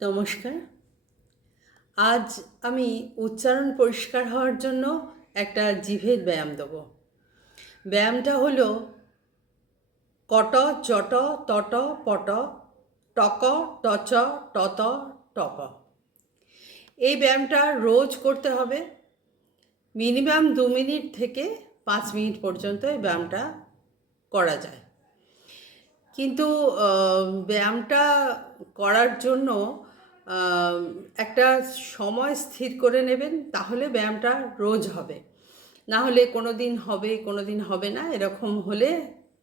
নমস্কার। আজ আমি উচ্চারণ পরিষ্কার হওয়ার জন্য একটা জিভের ব্যায়াম দেবো। ব্যায়ামটা হলো কট চট তট পট টক টচ টত টপ। এই ব্যায়ামটা রোজ করতে হবে। মিনিমাম 2 মিনিট থেকে 5 মিনিট পর্যন্ত এই ব্যায়ামটা করা যায়। কিন্তু ব্যায়ামটা করার জন্য একটা সময় স্থির করে নেবেন, তাহলে ব্যায়ামটা রোজ হবে। না হলে কোনো দিন হবে, কোনো দিন হবে না, এরকম হলে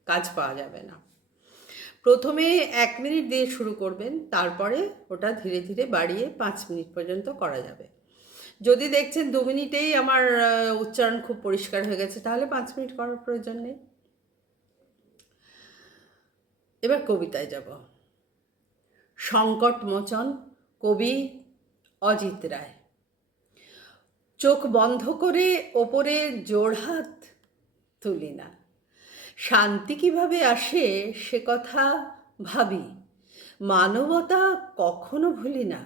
কাজ পাওয়া যাবে না। প্রথমে 1 মিনিট দিয়ে শুরু করবেন, তারপরে ওটা ধীরে ধীরে বাড়িয়ে 5 মিনিট পর্যন্ত করা যাবে। যদি দেখছেন 2 মিনিটেই আমার উচ্চারণ খুব পরিষ্কার হয়ে গেছে, তাহলে 5 মিনিট করার প্রয়োজন নেই। এবার কবিতায় যাব। সংকটমোচন, কবি অজিত রায়। চোখ বন্ধ করে ওপরে জোড়হাত তুলি না, শান্তি কিভাবে আসে সে কথা ভাবি, মানবতা কখনো ভুলি না।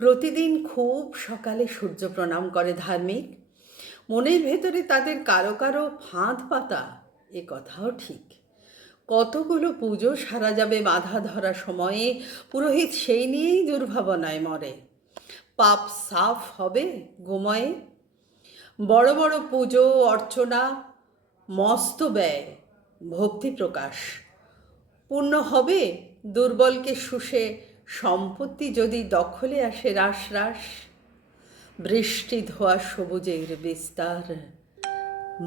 প্রতিদিন খুব সকালে সূর্য প্রণাম করে ধার্মিক, মনের ভেতরে তাদের কারো কারো ফাঁদ পাতা, এ কথাও ঠিক। কতগুলো পুজো সারা যাবে বাধা ধরা সময়ে, পুরোহিত সেই নিয়েই দুর্ভাবনায় মরে। পাপ সাফ হবে গোময়ে, বড় বড় পুজো অর্চনা মস্ত ব্যয়, ভক্তি প্রকাশ পূর্ণ হবে দুর্বলকে শুষে, সম্পত্তি যদি দখলে আসে রাস রাস। বৃষ্টি ধোয়া সবুজের বিস্তার,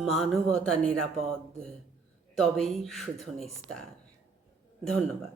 মানবতা নিরাপদ, তবেই শুধু নিস্তার। ধন্যবাদ।